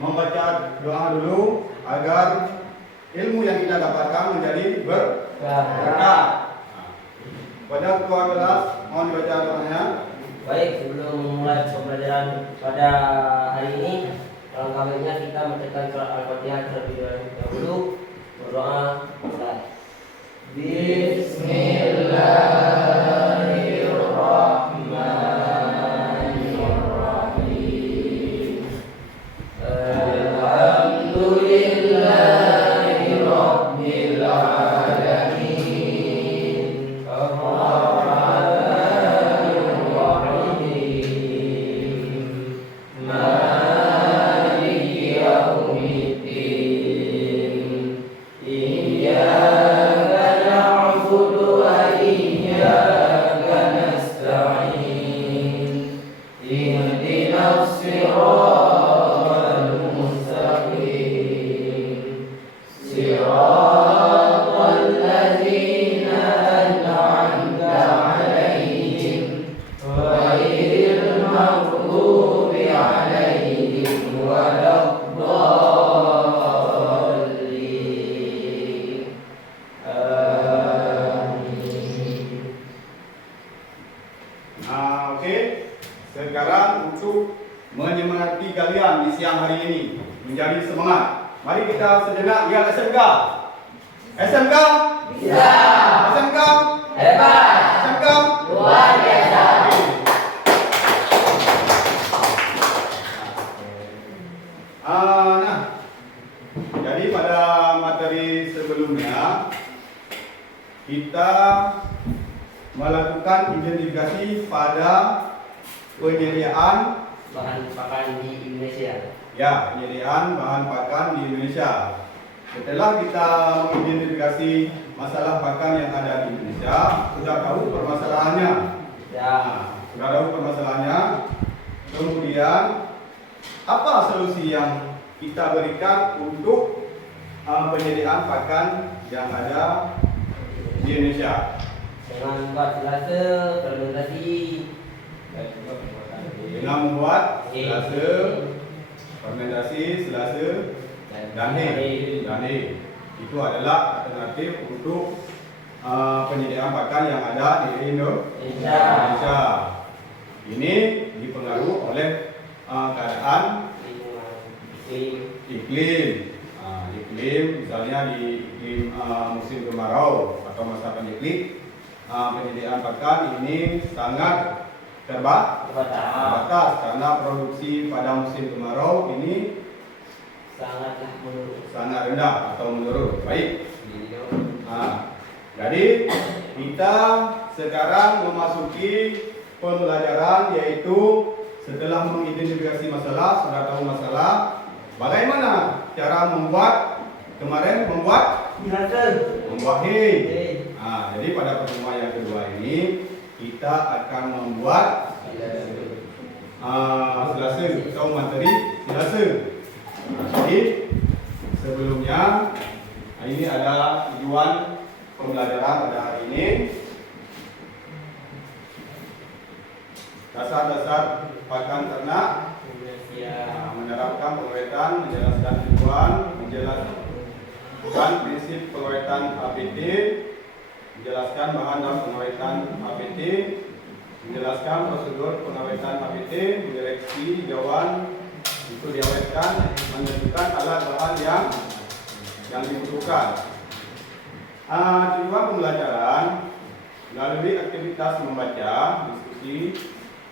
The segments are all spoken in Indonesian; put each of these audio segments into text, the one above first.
membaca doa dulu agar ilmu yang kita dapatkan menjadi berkah. Pada ketua kelas mohon dibaca doanya. Baik, sebelum memulai pembelajaran pada hari ini, alangkah baiknya kita membacakan surat Al-Fatihah terlebih dahulu. Berdoa. Bismillahirrahmanirrahim. Alhamdulillahirabbil alamin. Arrahmanir rahim. Maliki yaumiddin. Iyyaka na'budu wa iyyaka nasta'in. Ihdinas siratal mustaqim. Siratal ladzina an'amta 'alaihim ghairil maghdubi 'alaihim waladdallin. Amin. Oke. Sekarang untuk menyemangati kalian di siang hari ini menjadi semangat. Mari kita sejenak lihat SMK. SMK Bisa. SMK Hebat. SMK Luar biasa. Nah, jadi pada materi sebelumnya kita melakukan identifikasi pada penyediaan Bahan pakan di Indonesia. penyediaan bahan pakan di Indonesia. Setelah kita mengidentifikasi masalah pakan yang ada di Indonesia, sudah tahu permasalahannya. Ya. Sudah tahu permasalahannya. Kemudian apa solusi yang kita berikan untuk penyediaan pakan yang ada di Indonesia? Dengan membuat selasa fermentasi. Dengan membuat selase, fermentasi, selase, dan hay. Itu adalah alternatif untuk penyediaan pakan yang ada di Indonesia. Ini dipengaruhi oleh keadaan iklim. Iklim misalnya di iklim musim kemarau atau masa penyakit, penyediaan pakan ini sangat terbatas karena produksi pada musim kemarau ini Sangatlah menurun. sangat rendah atau menurun. Baik. Jadi kita sekarang memasuki pembelajaran, yaitu setelah mengidentifikasi masalah, sudah tahu masalah, bagaimana cara membuat hay. Jadi pada pertemuan yang kedua ini kita akan membuat selase atau materi selase. Jadi sebelumnya ini adalah tujuan pembelajaran pada hari ini. Dasar-dasar pakan ternak, menerapkan pengawetan, menjelaskan tujuan, menjelaskan prinsip pengawetan APT, menjelaskan bahan dan pengawetan APT, menjelaskan prosedur pengawetan APT, menyeleksi hijauan untuk diawetkan, menentukan alat bahan yang dibutuhkan. Tujuan pembelajaran melalui aktivitas membaca, diskusi,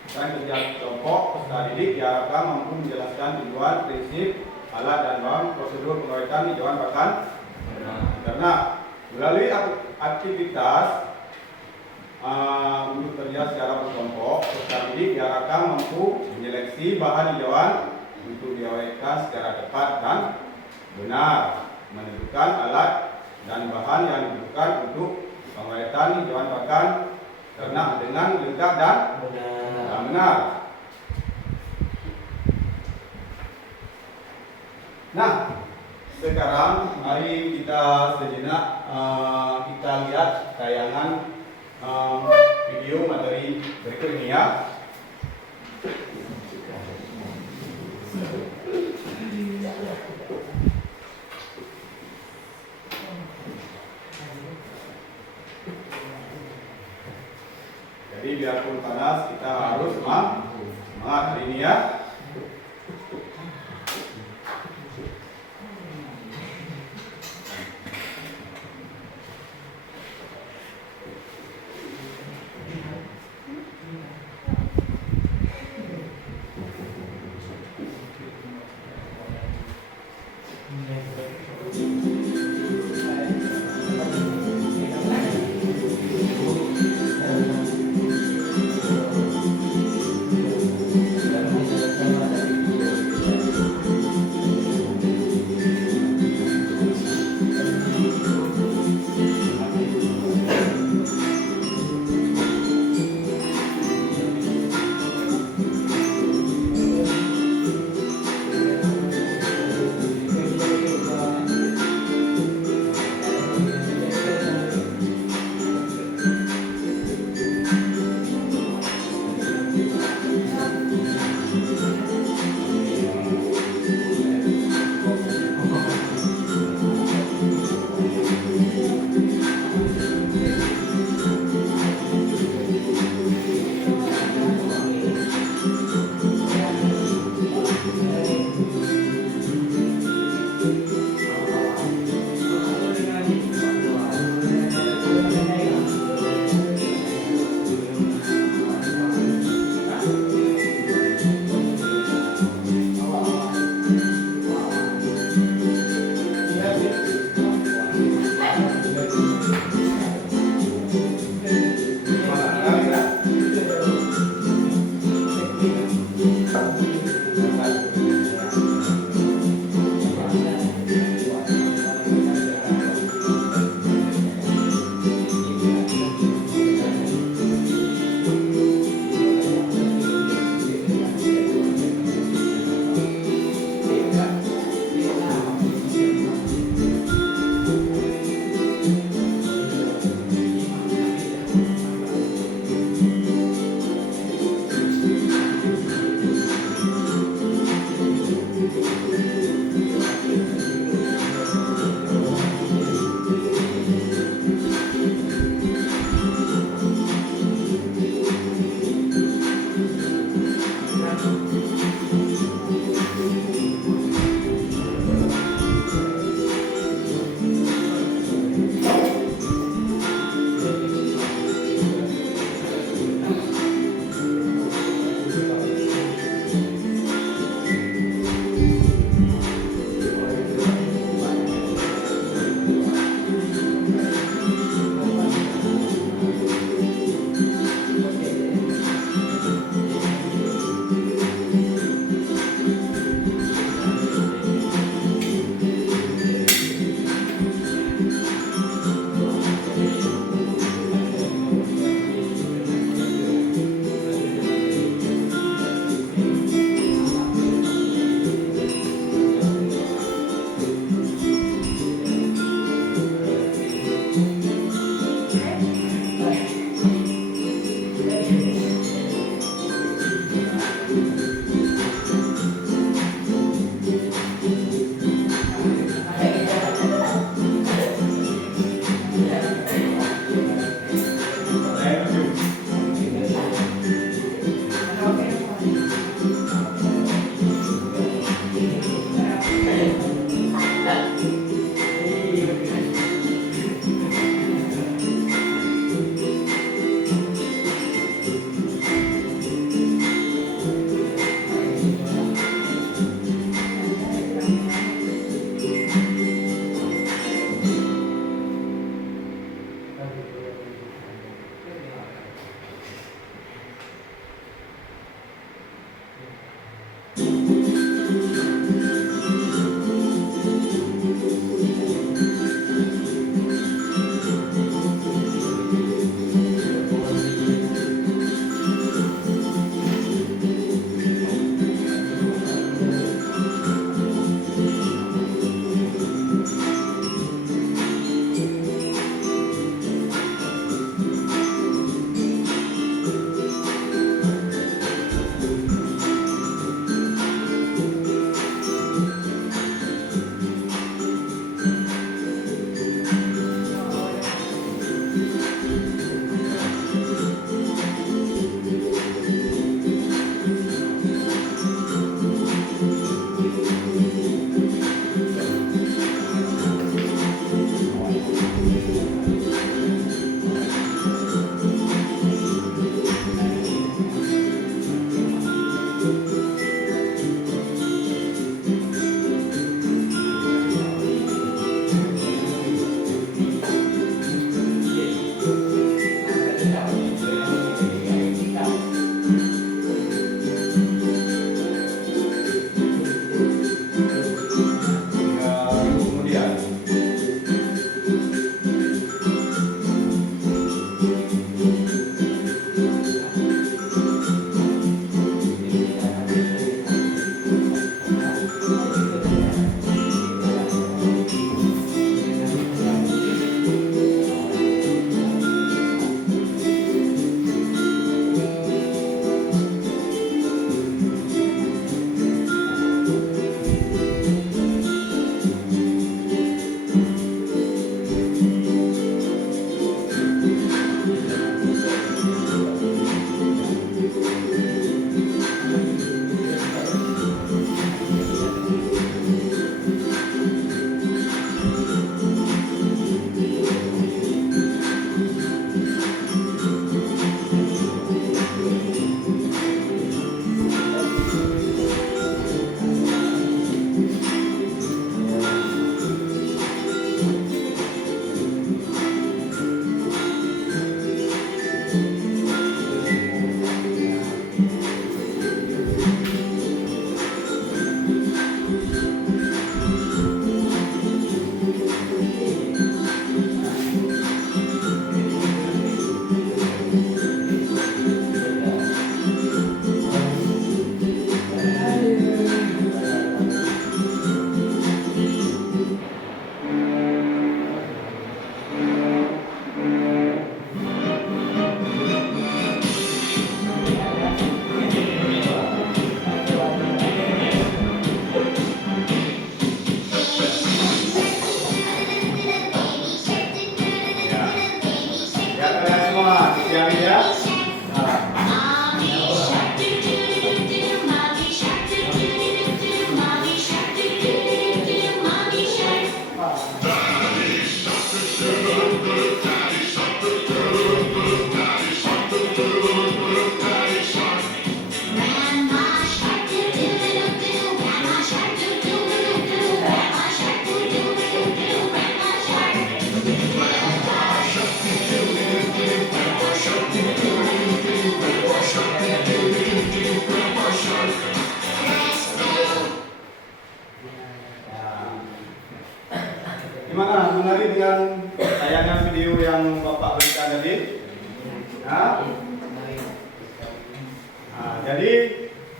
dan kerja kelompok peserta didik diharapkan mampu menjelaskan tujuan, prinsip, alat dan bahan, prosedur pengawetan hijauan pakan ternak. Melalui aktivitas untuk kerja secara berkelompok, peserta didik diharapkan mampu menyeleksi bahan hijauan untuk diawetkan secara tepat dan benar, menentukan alat dan bahan yang dibutuhkan untuk pengawetan hijauan pakan ternak dengan lengkap dan benar. Nah, sekarang mari kita sejenak kita lihat tayangan video materi berikut ini ya. biarpun panas kita harus semangat hari ini ya. Gimana? Menarik dengan tayangan video yang Bapak berikan tadi? Nah, jadi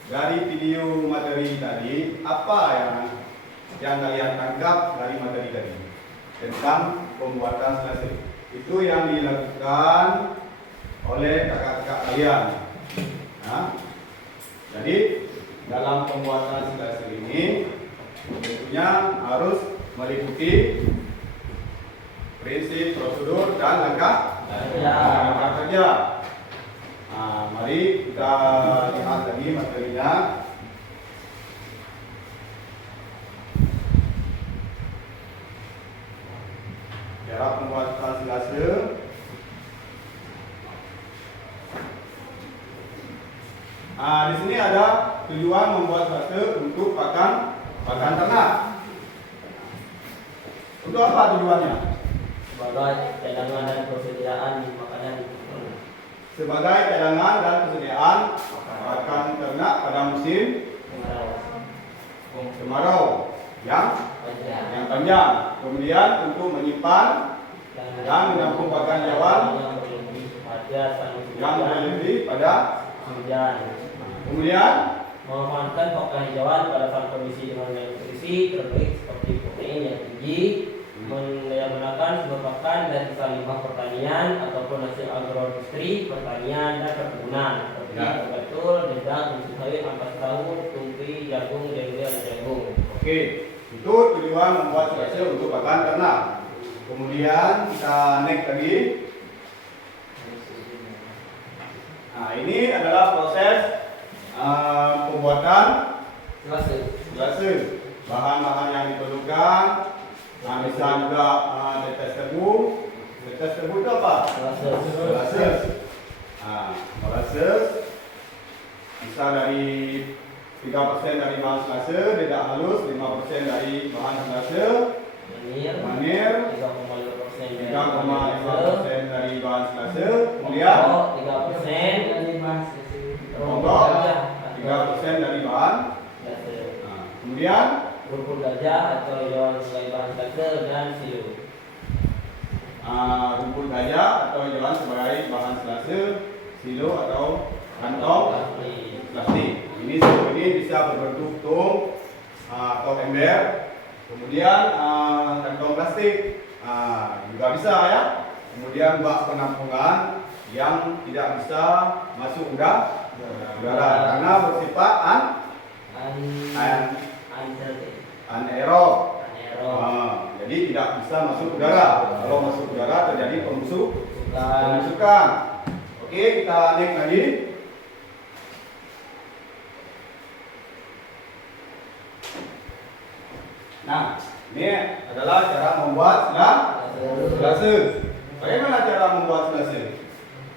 dari video materi tadi, apa yang kalian tangkap dari materi tadi tentang pembuatan selasih? Itu yang dilakukan oleh kakak-kakak kalian. Nah, jadi dalam pembuatan selasih ini tentunya harus meliputi prinsip, prosedur, dan langkah kerja. Nah, mari kita lihat lagi materinya. Cara pembuatan silase. Di sini ada tujuan membuat silase untuk pakan ternak. Untuk apa tujuannya? Sebagai cadangan dan persediaan makanan. Sebagai cadangan dan persediaan pakan ternak pada musim kemarau yang panjang. Kemudian untuk menyimpan dan menampung pakan hewan yang berlebih pada hujan. Kemudian memanfaatkan pakan hijauan pada saat kondisi dengan nutrisi terbaik seperti protein yang tinggi, menggunakan sumber pakan dan sisa limbah pertanian ataupun hasil agroindustri, pertanian dan perkebunan seperti betul, dedang, unsur sawit, ampas tahu, tumpi, jagung, jengkel, dan jagung. Oke, itu tujuan membuat silase untuk pakan ternak. Kemudian kita next lagi. Nah, ini adalah proses pembuatan silase. Bahan-bahan yang diperlukan. Nah, misal juga tetes tebu. Tetes tebu itu apa? Molasses. Molasses bisa dari 3% dari bahan silase, dedak halus, 5% dari bahan silase, manir 3,5% dari bahan silase, kemudian 3% dari bahan rongkok 3% dari bahan. Kemudian rumput gajah atau hijauan sebagai bahan silase dan silo. Rumput gajah atau hijauan sebagai bahan silase, silo atau kantong plastik. Ini silo ini bisa berbentuk tong atau ember. Kemudian kantong plastik juga bisa ya. Kemudian bak penampungan yang tidak bisa masuk udara karena bersifat anaerob. Jadi tidak bisa masuk udara. Kalau masuk udara terjadi pembusukan. Oke, kita next lagi. Nah, ini adalah cara membuat silase. Bagaimana cara membuat silase?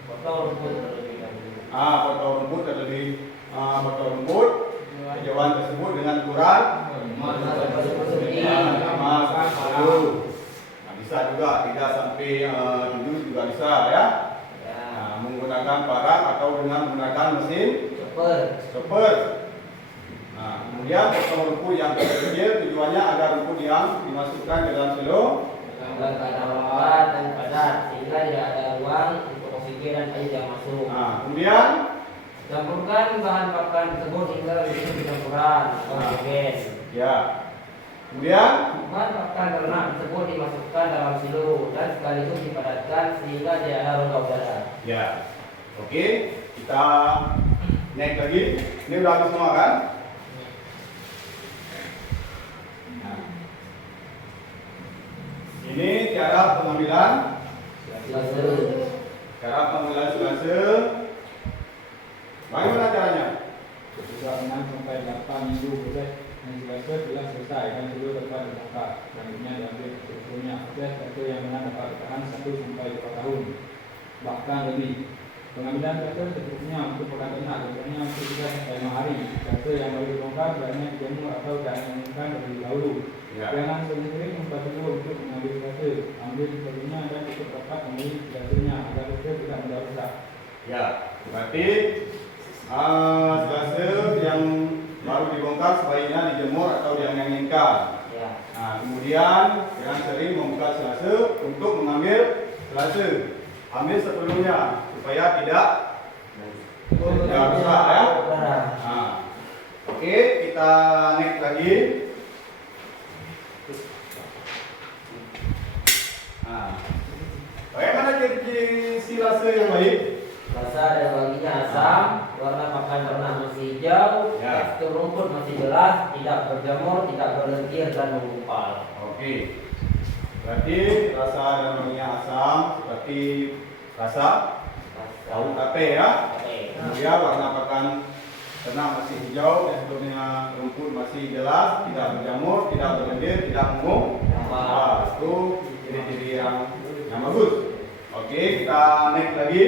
Potong rumput terlebih dahulu. Potong rumput terlebih potong rumput hijauan tersebut dengan ukuran 5 bisa juga 3 sampai 7 juga bisa ya. Menggunakan parang atau dengan menggunakan mesin chopper. Kemudian potong rumput yang kecil tujuannya agar rumput yang dimasukkan ke dalam silo dalam keadaan rapat dan padat sehingga tidak ada ruang untuk oksigen dan air yang masuk. Kemudian campurkan bahan pakan tersebut hingga menjadi campuran atau oksigen. Ya. Kemudian bahan pakan ternak tersebut dimasukkan dalam silo dan sekaligus dipadatkan sehingga tidak ada rongga udara. Ya. Oke, kita naik lagi. Ini udah habis semua kan? Ini cara pengambilan silase. Cara pengambilan silase. Bagaimana caranya? Setelah 6 sampai 8 minggu proses dan silase telah selesai dan dulu dapat dibongkar. Selanjutnya diambil seluruhnya. Proses silase yang mana dapat bertahan 1 sampai 2 tahun, bahkan lebih. Pengambilan silase seterusnya untuk pakan ternak biasanya untuk 3 sampai 5 hari. Silase yang baru dibongkar sebaiknya dijemur atau dianginkan terlebih dahulu. Jangan sering-sering membuat dulu untuk mengambil silase. Ambil sebelumnya dan cukup rapat memilih silasenya agar silase tidak mudah rusak. Ya, berarti silase yang baru dibongkar sebaiknya dijemur atau dianginkan. Nah, kemudian jangan sering membuka selase untuk mengambil selase. Ambil sebelumnya supaya tidak rusak ya. Nah, oke, kita next lagi. Nah, bagaimana ciri-ciri silase yang baik? Rasa dan wanginya asam, warna pakan ternak masih hijau, Ya. tekstur rumput masih jelas, tidak berjamur, tidak berlentir dan menggumpal. Oke. Berarti rasa dan wanginya asam seperti rasa tahu tape ya. Oke. Kemudian warna pakan ternak masih hijau, teksturnya rumput masih jelas, tidak berjamur, tidak berlendir, tidak menggumpal. Itu ciri-ciri yang bagus. Oke, kita next lagi.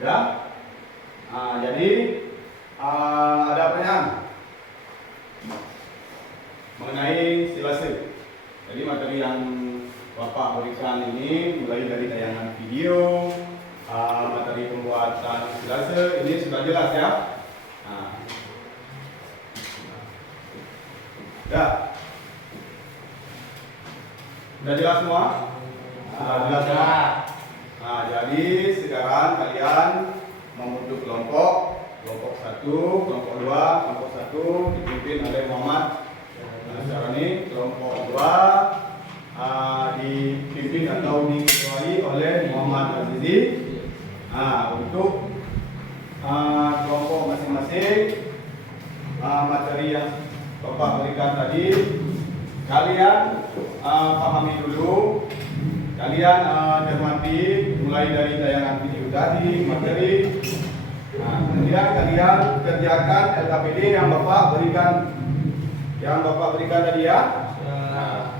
Sudah. Nah, jadi ada pertanyaan mengenai silase. Jadi materi yang Bapak berikan ini mulai dari tayangan video, materi pembuatan silase ini sudah jelas ya. Nah, sudah jelas semua? Sudah jelas semua? Nah, jadi sekarang kalian membentuk kelompok 1, kelompok 2, kelompok 1 dipimpin oleh Muhammad. Nah, sekarang ini kelompok 2 dipimpin atau diketuai oleh Muhammad Azizi. Nah, untuk kelompok masing-masing materi yang Bapak berikan tadi, kalian pahami dulu. Kalian cermati mulai dari tayangan video tadi, materi. Nah, kemudian kalian kerjakan LKPD yang Bapak berikan tadi ya. Nah,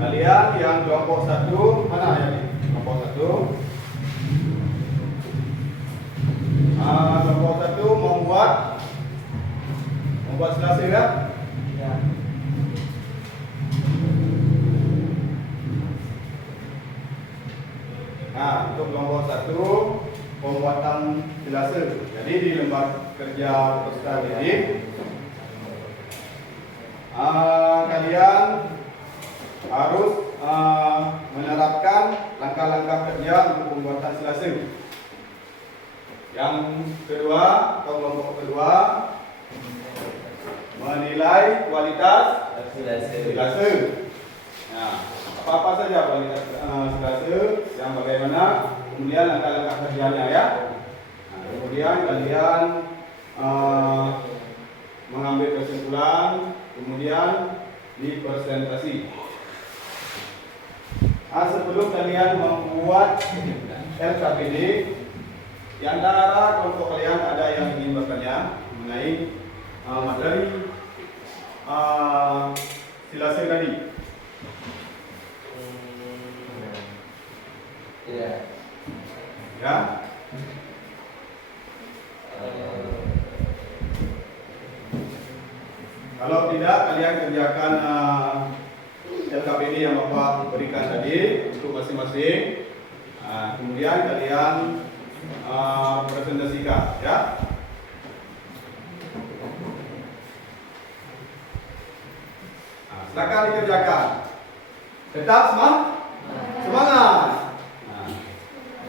kalian yang kelompok 1 mana ya nih? Kelompok 1. Kelompok 1 membuat silase ya. Nah, untuk kelompok 1 pembuatan silase. Jadi di lembar kerja peserta didik kalian harus menerapkan langkah-langkah kerja untuk pembuatan silase. Yang kedua, atau kelompok kedua, menilai kualitas silase. Nah, apa-apa saja kualitas silase yang bagaimana, kemudian langkah-langkah kerjanya ya. Nah, kemudian kalian mengambil kesimpulan, kemudian dipresentasi. Nah, sebelum kalian membuat LKPD, di antara kelompok kalian ada yang ingin bertanya mengenai materi silase tadi? Ya. Kalau tidak, kalian kerjakan LKPD yang Bapak berikan tadi untuk masing-masing. Kemudian kalian presentasikan, ya. Silakan dikerjakan. Tetap semangat.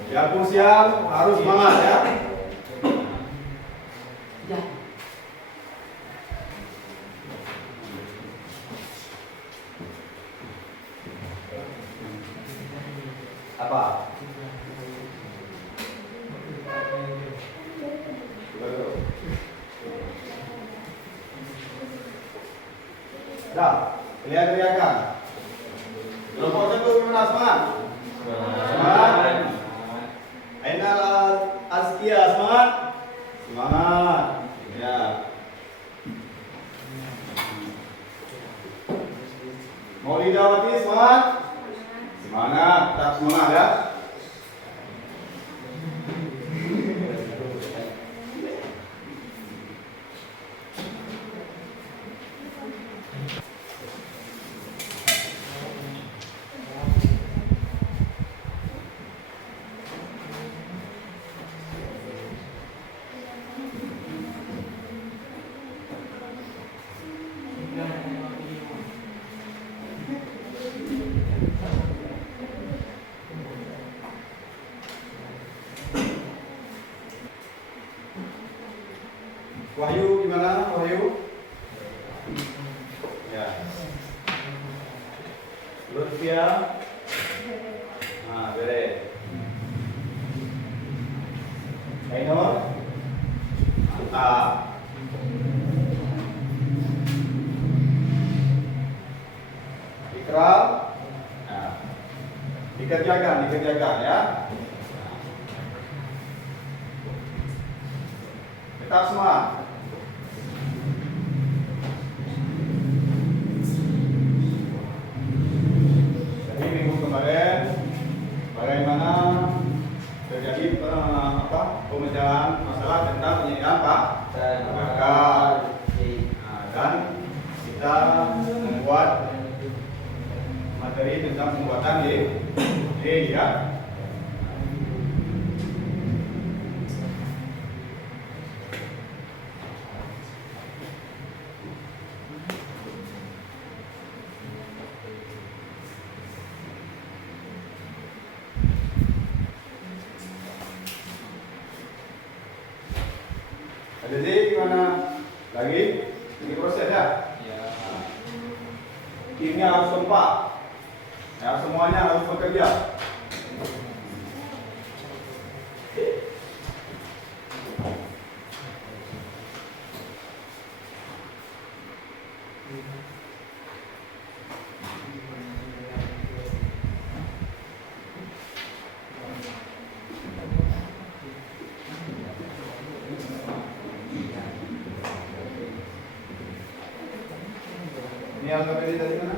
Biarpun siang harus semangat ya. Apa? Dah, kalian teriakan. Kelompok 1 gimana semangat? Semangat. Ainal Azkia semangat. Semangat. Ya. Maulidawati semangat. Semangat, tetap semangat ya. Wahyu gimana Wahyu? Ya. Lutfia. Nah, beres. Ainur. Mantap. Ikral. Nah. Dikerjakan ya. Tetap semua. Jadi minggu kemarin bagaimana terjadi pemecahan masalah tentang penyediaan bakar. Nah, dan kita membuat materi tentang pembuatan ya. Jadi gimana? Lagi? Ini proses ya? Ya. Ini harus kompak. Ya, semuanya harus bekerja. Ini alfabet dari mana?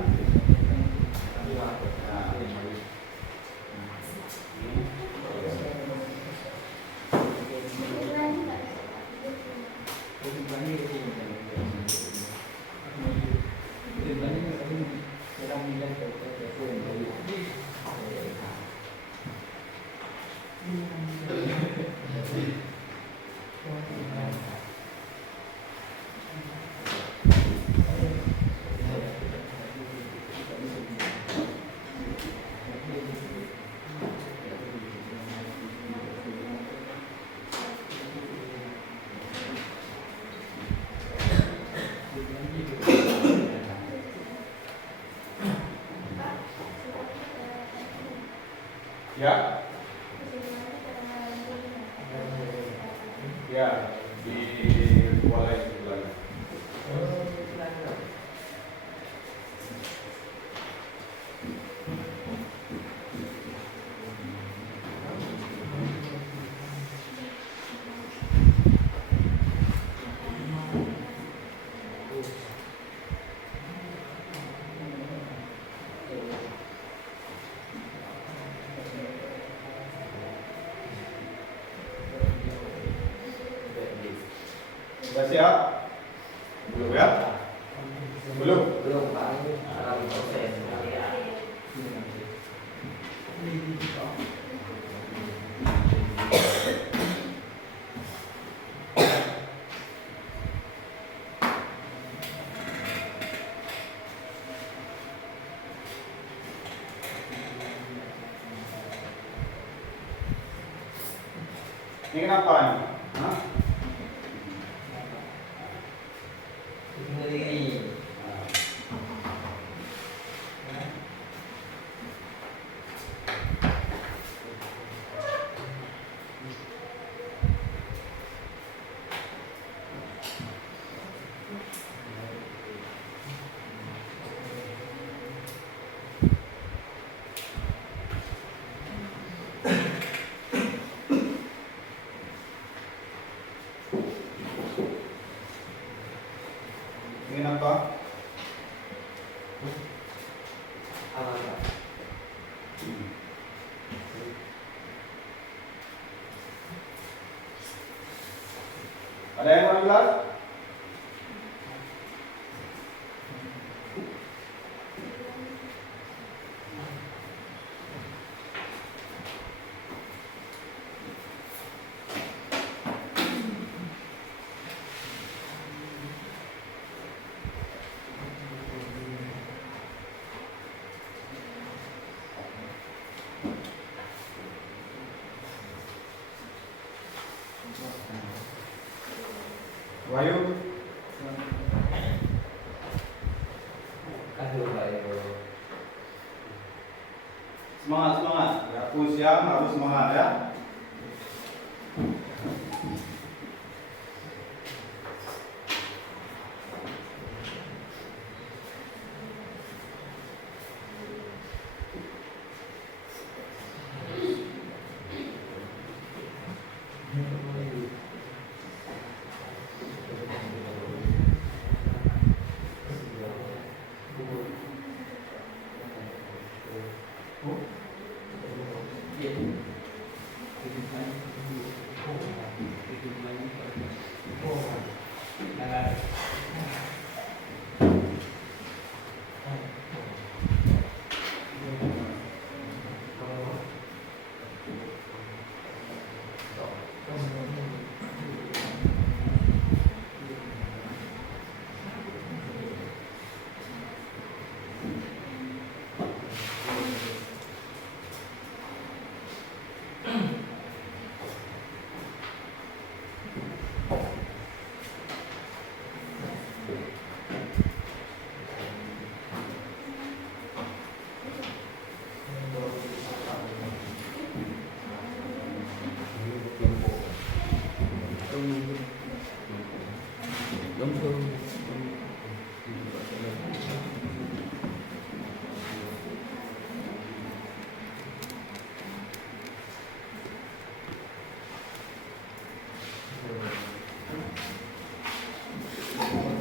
Ya. Ya, boleh sebulan. Sudah siap? Belum ya? Belum? Belum Pak, dalam proses. Ini kenapa ini? Hah? Ingin apa? Apa Pak? Ada yang mau jelas? Wahyu. Aduh, baik. Semangat, semangat. Ya, siang harus semangat ya.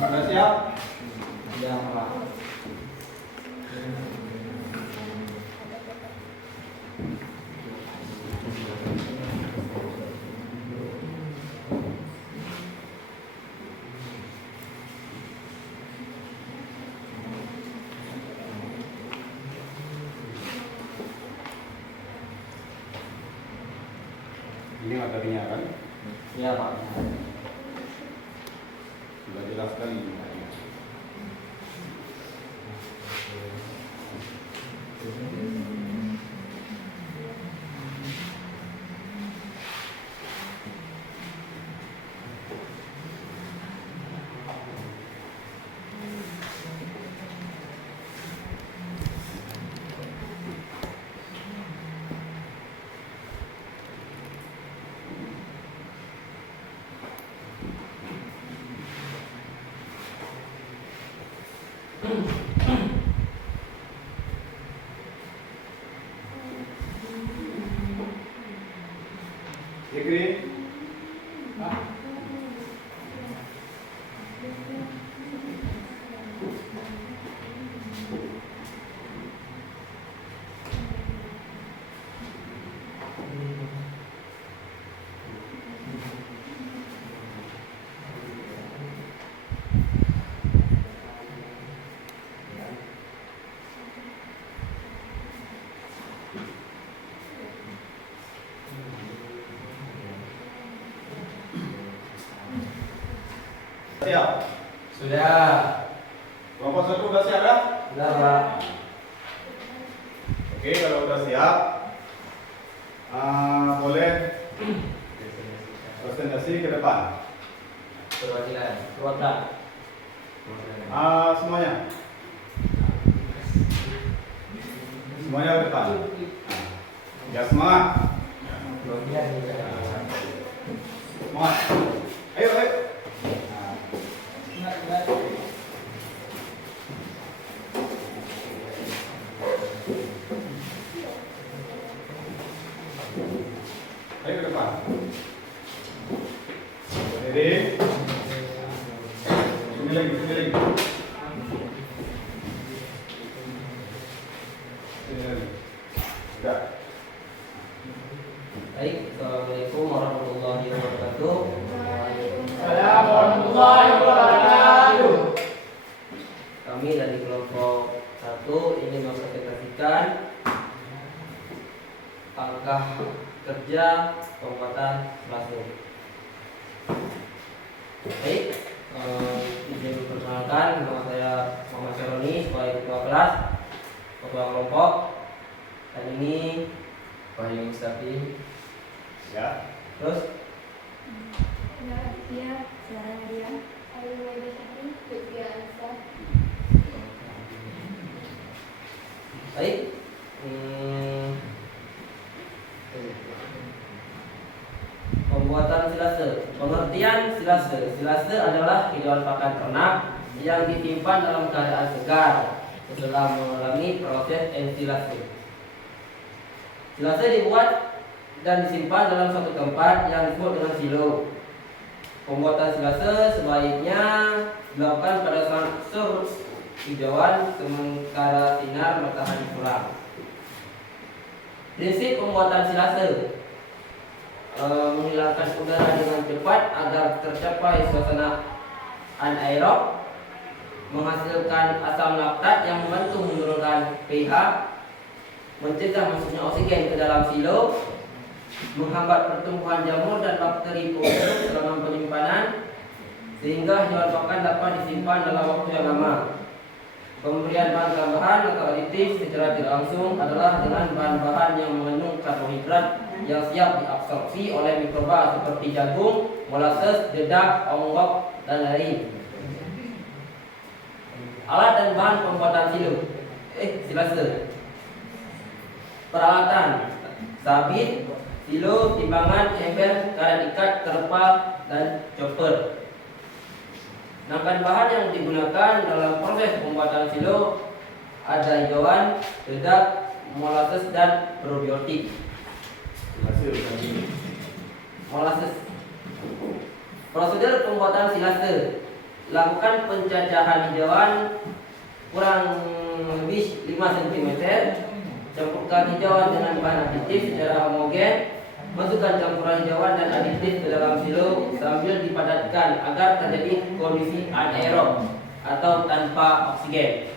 Sudah siap? Ya, Pak. Ini materinya kan? Ya, Pak. Sudah jelas sekali. Zikri. Siap. Sudah. Kelompok 1 udah siap ya? Sudah, Pak. Oke, kalau udah siap, boleh presentasi ke depan. Perwakilan. Perwakilan. Semuanya. Semuanya ke depan. Ya, semangat. Perwakilan juga. Semangat. Ayo, ayo. Ayo ke depan. Berdiri. Sini lagi, sini lagi. Sini lagi. Sudah. Baik, Assalamualaikum warahmatullahi wabarakatuh. Assalamualaikum warahmatullahi wabarakatuh. Kami dari kelompok 1 ingin mempresentasikan langkah kerja penguatan Classroom. Baik, izin memperkenalkan, nama saya Muhammad Syaroni sebagai ketua kelas, ketua kelompok, dan ini Wahyu Mustafi. Ya. Terus Ya, dia, suaranya dia. Silase adalah hidauan pakan ternak yang disimpan dalam keadaan segar setelah mengalami proses ensilase. Silase dibuat dan disimpan dalam suatu tempat yang disebut dengan silo. Pembuatan silase sebaiknya dilakukan pada unsur hijauan sementara sinar matahari kurang. Prinsip pembuatan silase: menghilangkan udara dengan cepat agar tercapai suasana anaerob, menghasilkan asam laktat yang membantu menurunkan pH, mencegah masuknya oksigen ke dalam silo, menghambat pertumbuhan jamur dan bakteri pembusuk selama penyimpanan sehingga hewan pakan dapat disimpan dalam waktu yang lama. Pemberian bahan tambahan atau aditif secara tidak langsung adalah dengan bahan-bahan yang mengandung karbohidrat yang siap diabsorpsi oleh mikroba seperti jagung, molasses, dedak, onggok, dan lain. Alat dan bahan pembuatan silase. Peralatan: sabit, silo, timbangan, ember, karet ikat, terpal, dan chopper. Sedangkan bahan yang digunakan dalam proses pembuatan silo ada hijauan, dedak, molasses, dan probiotik. Molasses. Prosedur pembuatan silase: lakukan pencacahan hijauan kurang lebih 5 cm. Campurkan hijauan dengan bahan aditif secara homogen. Masukkan campuran hijauan dan aditif ke dalam silo sambil dipadatkan agar terjadi kondisi anaerob atau tanpa oksigen.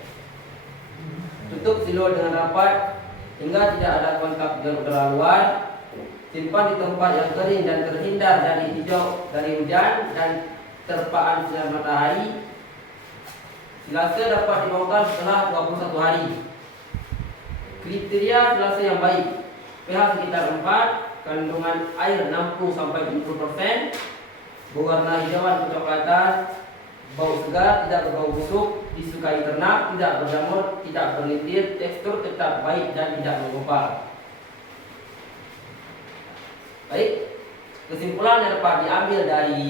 Tutup silo dengan rapat hingga tidak ada kontak dengan udara luar. Simpan di tempat yang kering dan terhindar dari hujan dan terpaan sinar matahari. Silase dapat dibongkar setelah 21 hari. Kriteria silase yang baik: pH sekitar 4, kandungan air 60-70%, berwarna hijauan kecoklatan, bau segar, tidak berbau busuk, disukai ternak, tidak berjamur, tidak berlendir, tekstur tetap baik dan tidak menggumpal. Baik, kesimpulan yang dapat diambil dari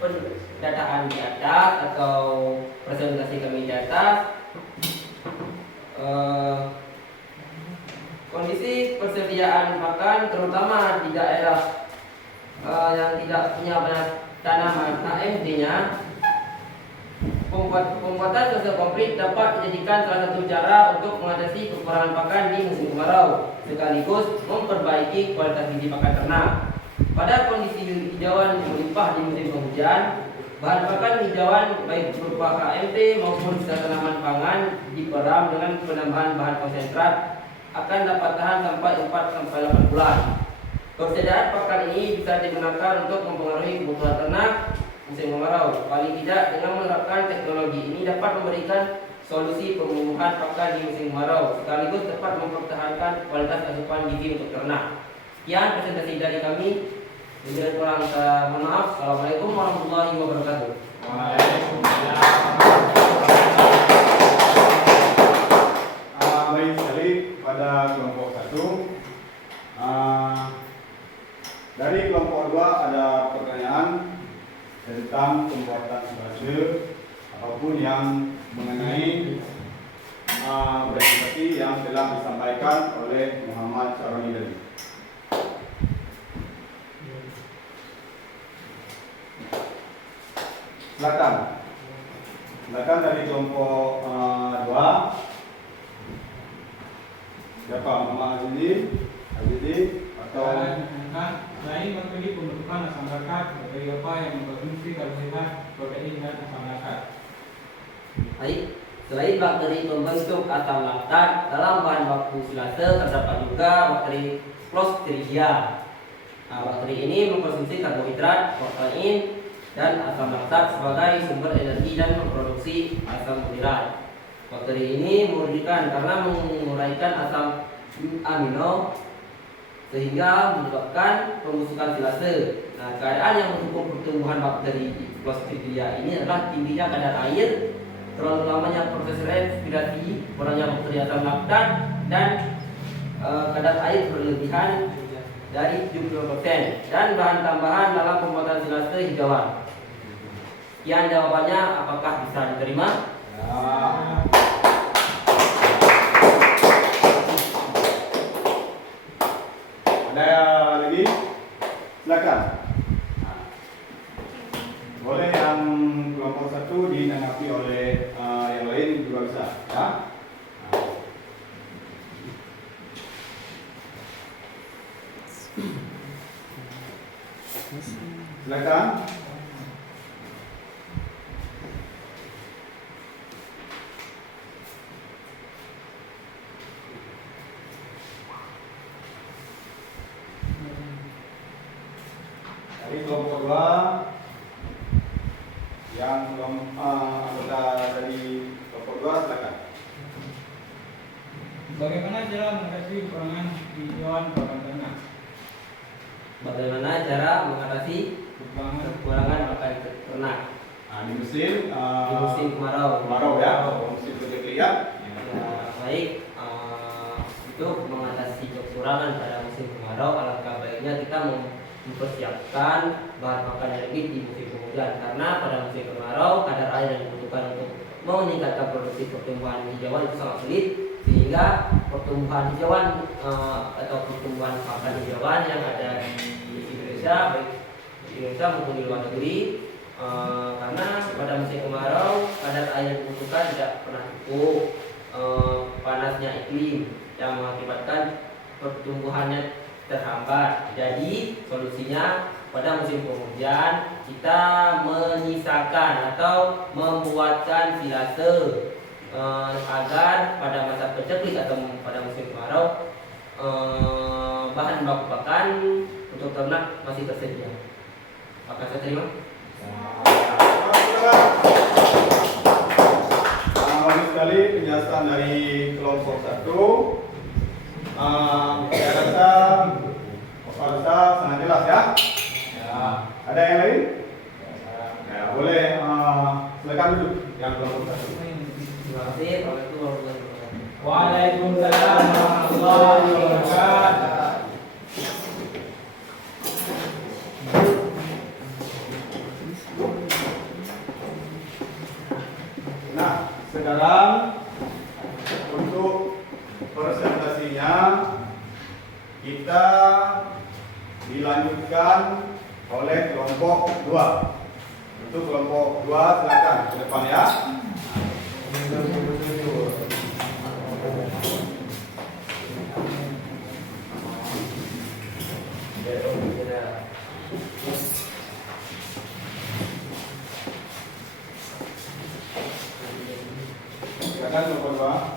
pendataan di atas atau presentasi kami di atas, kondisi persediaan pakan terutama di daerah yang tidak punya banyak tanaman HMT-nya, pembuatan silase komplit dapat dijadikan salah satu cara untuk mengatasi kekurangan pakan di musim kemarau sekaligus memperbaiki kualitas gizi pakan ternak. Pada kondisi hijauan yang melimpah di musim penghujan, bahan pakan hijauan baik berupa HMT maupun sisa tanaman pangan diperam dengan penambahan bahan konsentrat akan dapat tahan sampai 4-8 bulan. Persediaan pakan ini bisa digunakan untuk mempengaruhi kebutuhan ternak musim kemarau. Paling tidak dengan menerapkan teknologi ini dapat memberikan solusi pemenuhan pakan di musim kemarau sekaligus dapat mempertahankan kualitas asupan gizi untuk ternak. Sekian presentasi dari kami. Bila kurang mohon maaf. Assalamualaikum warahmatullahi wabarakatuh. Baik sekali pada kelompok 1. Dari kelompok 2 ada pertanyaan tentang pembuatan silase apapun yang mengenai presentasi yang telah disampaikan oleh Muhammad Saroni tadi. Silakan dari kelompok 2. Siapa? Muhammad Azizi atau selain memilih pembentukan asam laktat, bakteri apa yang memproduksi karbohidrat, protein dan asam laktat? Baik, selain bakteri pembentuk asam laktat, dalam bahan baku silase terdapat juga bakteri Clostridia. Bakteri ini mengkonsumsi karbohidrat, protein, dan asam laktat sebagai sumber energi dan memproduksi asam uriat. Bakteri ini merugikan karena menguraikan asam amino sehingga menyebabkan pembusukan silase. Nah, keadaan yang mendukung pertumbuhan bakteri Clostridia ini adalah tingginya kadar air, terlalu lamanya proses respirasi, kurangnya bakteri asam laktat, dan kadar air berlebihan dari 70% dan bahan tambahan dalam pembuatan silase hijauan. Sekian jawabannya, apakah bisa diterima? Ya. Ada lagi? Silakan. Nah, boleh yang kelompok satu ditanggapi oleh yang lain juga bisa, ya. Silakan. Dari kelompok 2 yang anggota dari kelompok 2 silakan. Bagaimana cara mengatasi kekurangan hijauan pakan ternak? Bagaimana cara mengatasi kekurangan pakan ternak Di musim di musim kemarau? kemarau ya, musim kemarau. Ya, baik. Untuk mengatasi kekurangan pada musim kemarau, alangkah baiknya kita mempersiapkan bahan pakan yang lebih di musim penghujan, karena pada musim kemarau kadar air yang dibutuhkan untuk meningkatkan produksi pertumbuhan hijauan itu sangat sulit, sehingga pertumbuhan hijauan atau pertumbuhan pakan hijauan yang ada di Indonesia, baik di Indonesia maupun di luar negeri, karena pada musim kemarau kadar air yang dibutuhkan tidak pernah cukup, panasnya iklim yang mengakibatkan pertumbuhannya terhambat. Jadi solusinya pada musim penghujan kita menyisakan atau membuatkan silase agar pada masa paceklik atau pada musim kemarau bahan baku pakan untuk ternak masih tersedia. Apakah saya terima? Bagus sekali penjelasan dari kelompok 1. Saya rasa sangat jelas ya. Ada yang lain? Ya, boleh silakan duduk yang kelompok 1. Terima kasih. Waalaikumsalam warahmatullahi wabarakatuh. Nah, sekarang untuk presentasinya kita dilanjutkan oleh kelompok 2. Untuk kelompok 2 silakan ke depan ya. Silakan kelompok 2.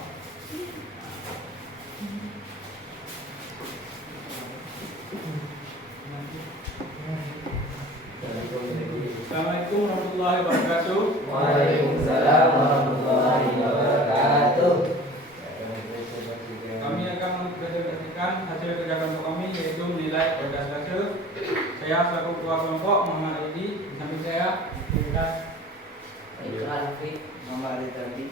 Assalamualaikum warahmatullahi wabarakatuh. Waalaikumsalam warahmatullahi wabarakatuh. Kami akan mempresentasikan hasil kerja kelompok kami, yaitu nilai pada silase. Saya selaku ketua kelompok Muhammad Ali. Di samping saya Itu Alfi Muhammad Ali tadi.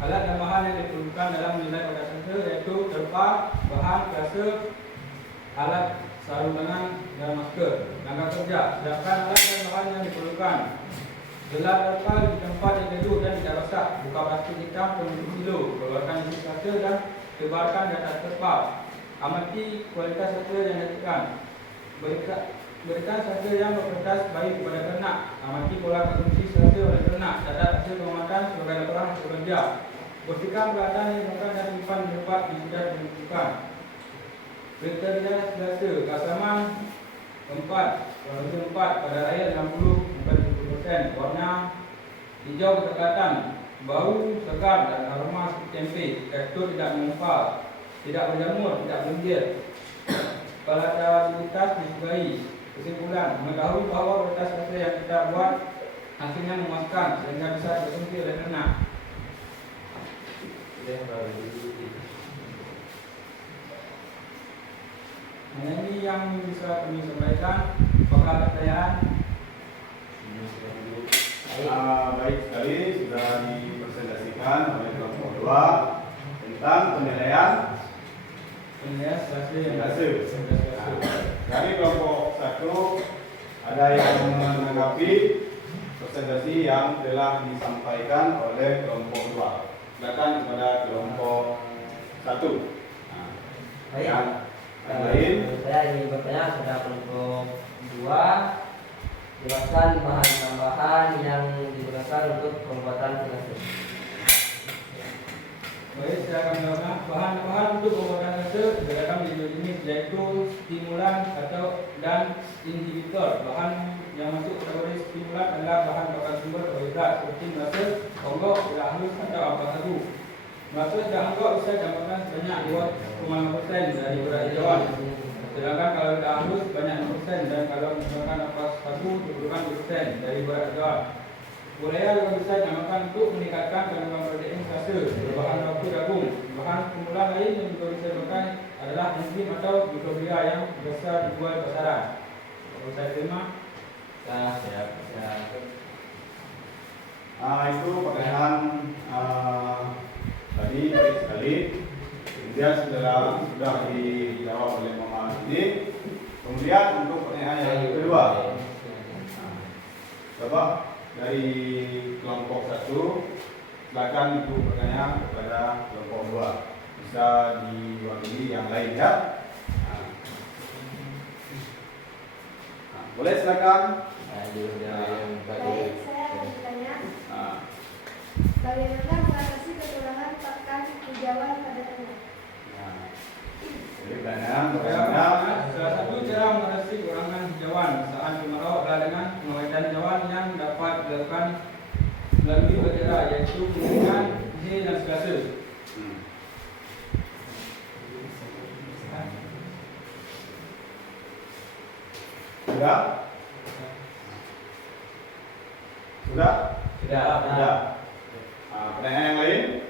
Alat dan bahan yang diperlukan dalam menilai pada silase yaitu terpal, bahan, silase, alat sarung tangan dan masker. Langkah kerja. Siapkan alat dan bahan yang diperlukan. Gelar terpal di tempat yang teduh dan tidak basah. Buka plastik hitam penutup silo. Keluarkan isi silase dan tebarkan di atas terpal. Amati kualitas silase yang diletakkan. Berikan silase yang berkertas baik kepada ternak. Amati pola konsumsi silase oleh ternak. Catat hasil pengamatan sebagai laporan hasil kerja. Pastikan peralatan yang digunakan dan simpan di tempat yang sudah ditentukan. Kriteria silase. Kasaman 4, kadar air 60-70%, warna hijau ketekatan, bau segar dan aroma seperti tempe, tekstur tidak mengempal, tidak berjamur, tidak berlendir. Palatabilitas disukai. Kesimpulan, mengetahui bahawa kertas silase yang kita buat hasilnya memuaskan sehingga bisa dikonsumsi oleh ternak. Nah, ini yang bisa kami sampaikan. Apakah pertanyaan? Baik sekali sudah dipresentasikan oleh kelompok kedua tentang penilaian selasa yang selasa. Nah, dari kelompok 1 ada yang menanggapi presentasi yang telah disampaikan oleh kelompok 2. Silakan kepada kelompok 1. Nah, Baik. yang lain. Saya ingin bertanya kepada kelompok 2, jelaskan bahan tambahan yang digunakan untuk pembuatan selasa. Baik, saya akan menjelaskan bahan-bahan untuk pembuatan selasa beragam jenis yaitu stimulan dan inhibitor. Bahan yang masuk kategori stimulan adalah bahan bakar sumber karbohidrat seperti melasa, onggok, gula halus atau ampas tahu. Melasa dan onggok bisa didapatkan sebanyak 2,5% dari berat hijauan. Sedangkan kalau gula halus banyak 6% dan kalau menggunakan ampas tahu diperlukan 2% dari berat hijauan. Urea juga bisa digunakan untuk meningkatkan kandungan protein selasa berbahan baku jagung. Bahan pemulaan lain yang juga bisa digunakan adalah enzim atau mikrobia yang biasa dijual di pasaran. Kalau saya terima, Itu pertanyaan tadi baik sekali. Kemudian sudah dijawab oleh Mama ini. Kemudian untuk pertanyaan yang kedua, coba dari kelompok 1, silakan itu pertanyaan kepada kelompok 2. Bisa diwakili yang lain ya. Boleh silakan. Baik, saya akan bertanya, bagaimana mengatasi kekurangan pakan hijauan pada ternak? Jadi pertanyaan salah satu cara mengatasi kekurangan hijauan saat kemarau adalah dengan pengawatan hijauan yang dapat dilakukan melalui cara yaitu penggunaan hay dan selasa. Sudah? Sudah? Sudah. Pertanyaan yang lain?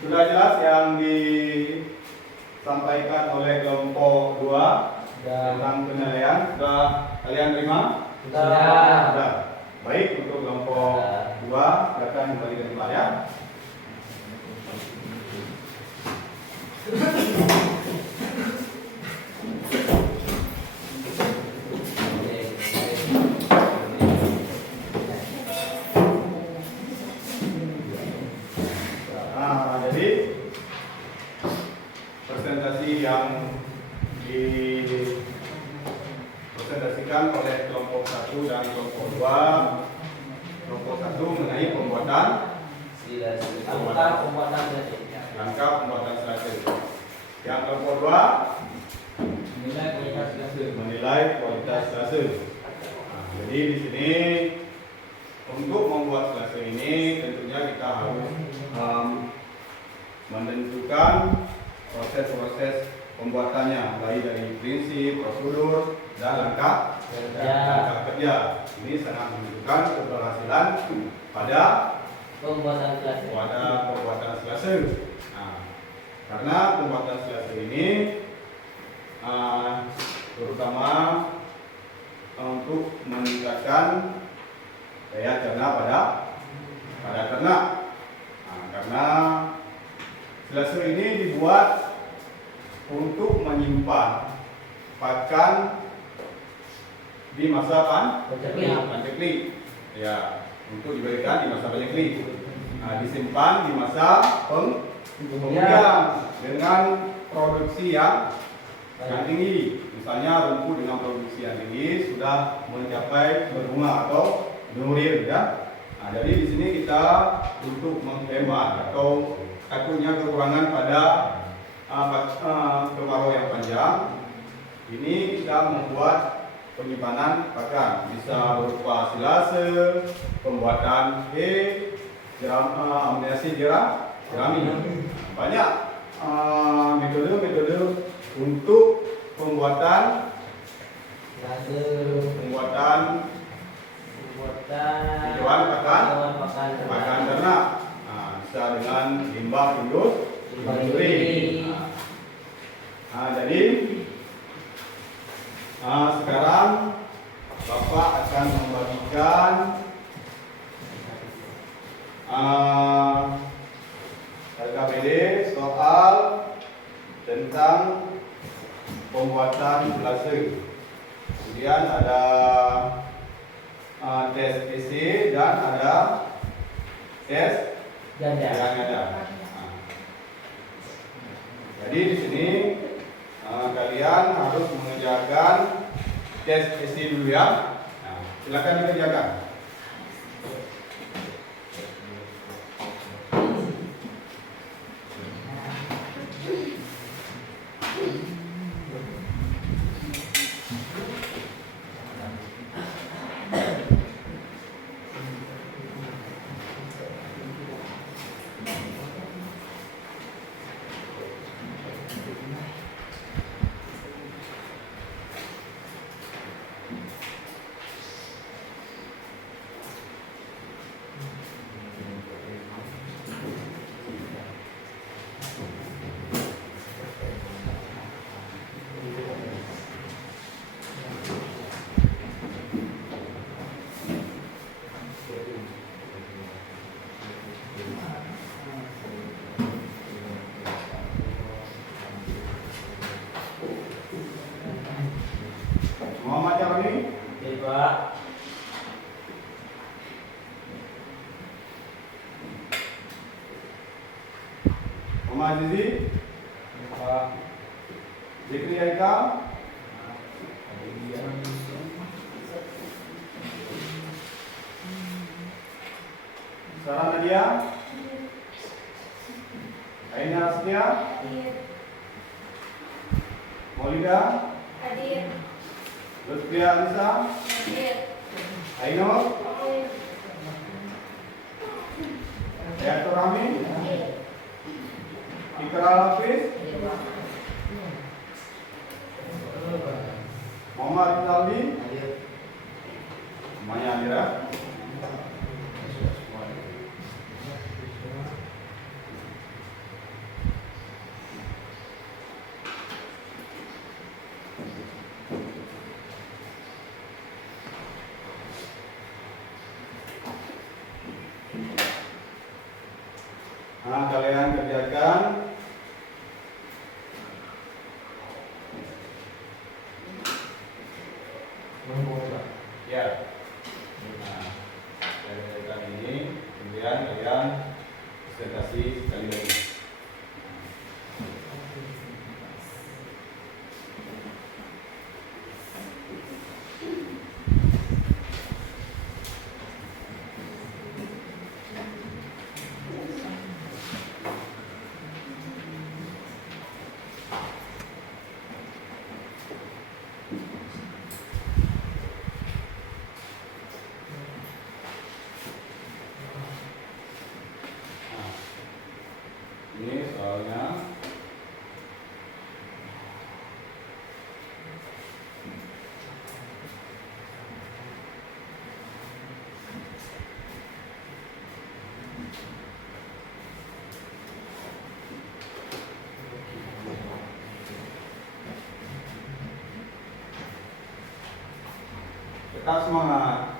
Sudah jelas yang disampaikan oleh kelompok 2 tentang penilaian. Sudah kalian terima? Sudah. Baik, untuk kelompok 2 silakan kembali ke tempat ya. Jadi presentasi yang dipresentasikan oleh kelompok 1 dan kelompok 2. Kelompok 1 mengenai pembuatan langkah pembuatan selasa. Yang kelompok 2 menilai kualitas selasa. Jadi di sini untuk membuat selasa ini tentunya kita harus menentukan proses-proses pembuatannya, mulai dari prinsip, prosedur, dan langkah kerja. Ini sangat menentukan keberhasilan pada pembuatan selasa. Karena pembuatan selasa ini terutama untuk meningkatkan daya cerna pada ternak. Karena selasa ini dibuat untuk menyimpan pakan di masa panceklik. Ya, untuk diberikan di masa panceklik. Disimpan di masa pengumbian dengan produksi yang tinggi. Misalnya rumput dengan produksi yang tinggi sudah mencapai berbunga atau nurir ya. Jadi di sini kita untuk menghemat atau takutnya kekurangan pada kemarau yang panjang, ini kita membuat penyimpanan pakan bisa berupa silase, pembuatan hay, amunisi jerami. Banyak metode-metode untuk pembuatan hijauan pakan ternak. Bisa dengan limbah industri. Jadi sekarang Bapak akan membagikan soal tentang pembuatan flase. Kemudian ada tes isi dan ada tes Ganda. yang ada. Jadi di sini kalian harus mengerjakan tes isi dulu ya. Silakan dikerjakan. Muhammad Jawani, Oke, Pak. Muhammad Azizi, Pak. Zikri Aika, Sarah Nadia, Aina Astia, Hadir. Maulida, Hadir. Lutfia Anissa, Hadir. Ainur, Hadir. Yatur Rami, Ikral Hafiz, Muhammad Rinaldi, semuanya hadir ya. Nah, kalian kerjakan ya. Nah, kerjakan ini, kemudian kalian presentasi sekali lagi. Nah, ini soalnya. Tetap semangat.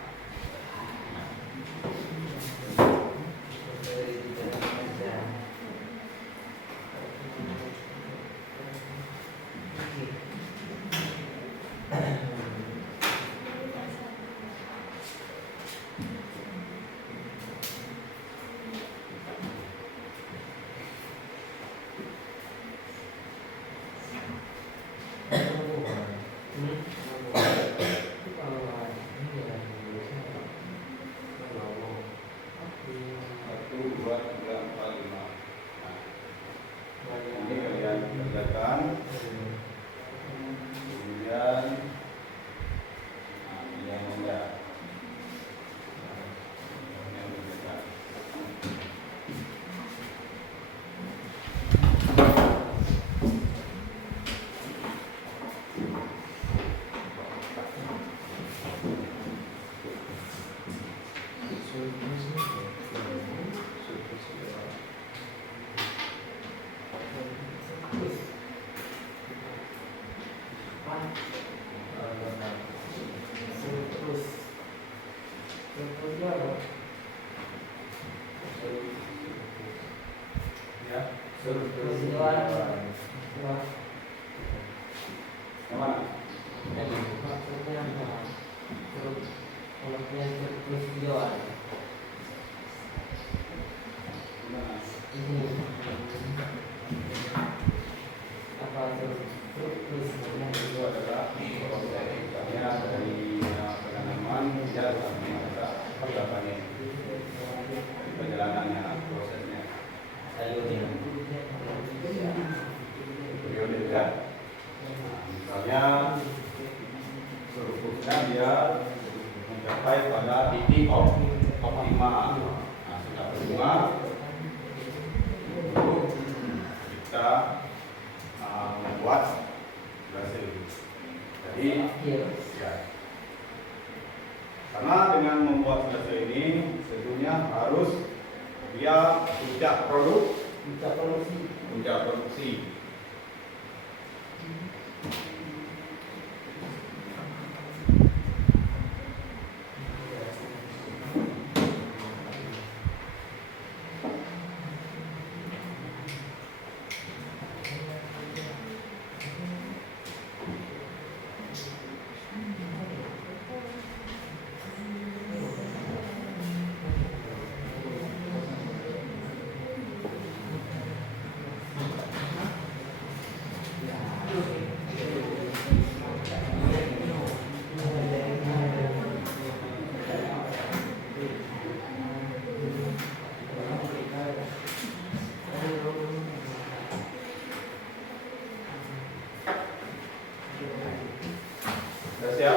surplus hijauan. Yang mana? Maksudnya apa? Pengertian surplus hijauan. Ini apa surplus Itu adalah prosesnya dari penanaman hingga sampai masa panen. Perjalanannya, prosesnya. sayurnya. Periode kan. Misalnya surplusnya dia mencapai pada titik optimal. Nah, sudah optimal untuk kita membuat hasil. Jadi ya, karena dengan membuat hasil ini tentunya harus dia puncak produksi. Sudah siap?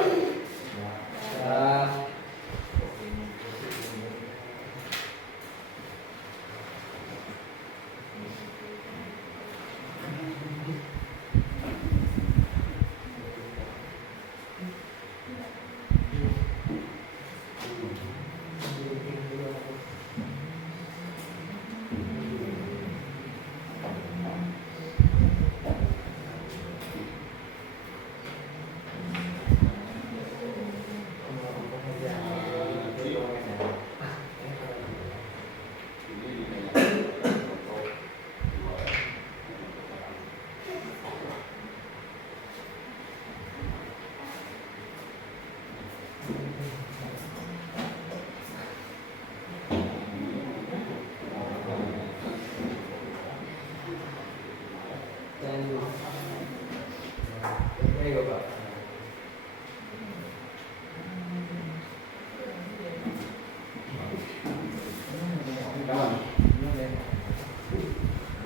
Kawan.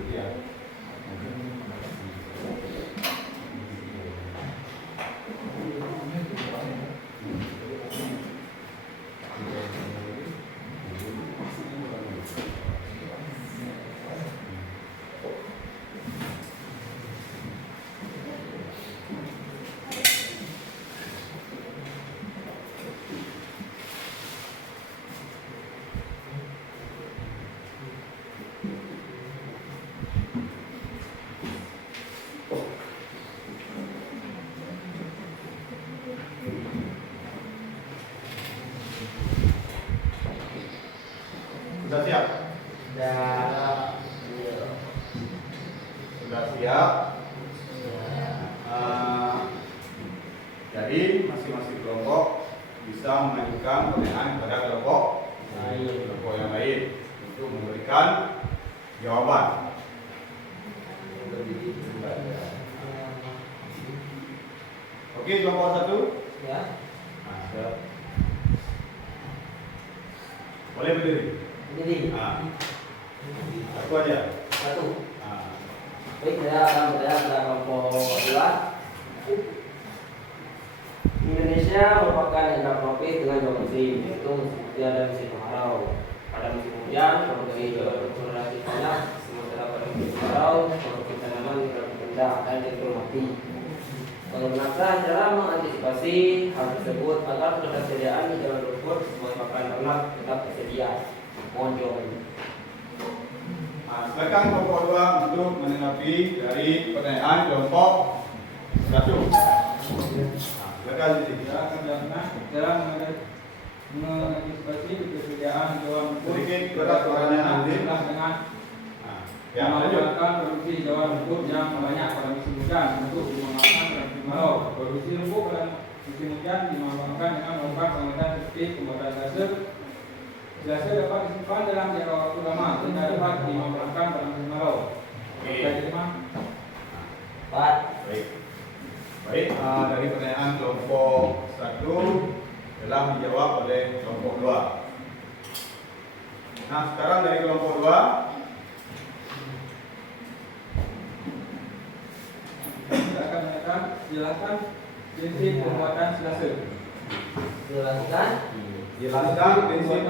Iya. Sudah siap? Sudah siap. Jadi masing-masing kelompok bisa mengajukan pertanyaan kepada kelompok yang lain untuk memberikan jawaban. Oke, kelompok satu. Ya. Siap. Boleh berdiri. Jadi Aku aja. satu. Nah, Baik, saya akan bertanya pada kelompok 2. Indonesia merupakan negara tropis dengan dua musim, yaitu musim putih dan musim kemarau. Pada musim hujan, produksi hijau bervariasi banyak, sementara pada musim kemarau, produksi tanaman rendah dan cenderung mati. Bagaimana cara mengantisipasi hal tersebut agar ketersediaan hijauan tersebut sesuai pakan ternak tetap tersedia? Mohon jawabannya. silakan kelompok 2 untuk menanggapi dari pertanyaan kelompok 1. Silakan Siti. Cara mengantisipasi ketersediaan hijauan Sedikit keras suaranya nanti. dengan Ya, lanjut. Menggunakan produksi hijauan rumput yang banyak pada musim hujan untuk dimanfaatkan pada musim kemarau. Produksi rumput pada musim hujan dimanfaatkan dengan melakukan pengelolaan seperti pembuatan Silase dapat disimpan dalam jangka waktu lama sehingga dapat dimanfaatkan pada musim kemarau. Oke. Bisa diterima? 4. Baik. Baik, dari pertanyaan kelompok 1 telah dijawab oleh kelompok 2. Nah, sekarang dari kelompok 2 Saya akan jelaskan prinsip pembuatan silase. Jelaskan prinsip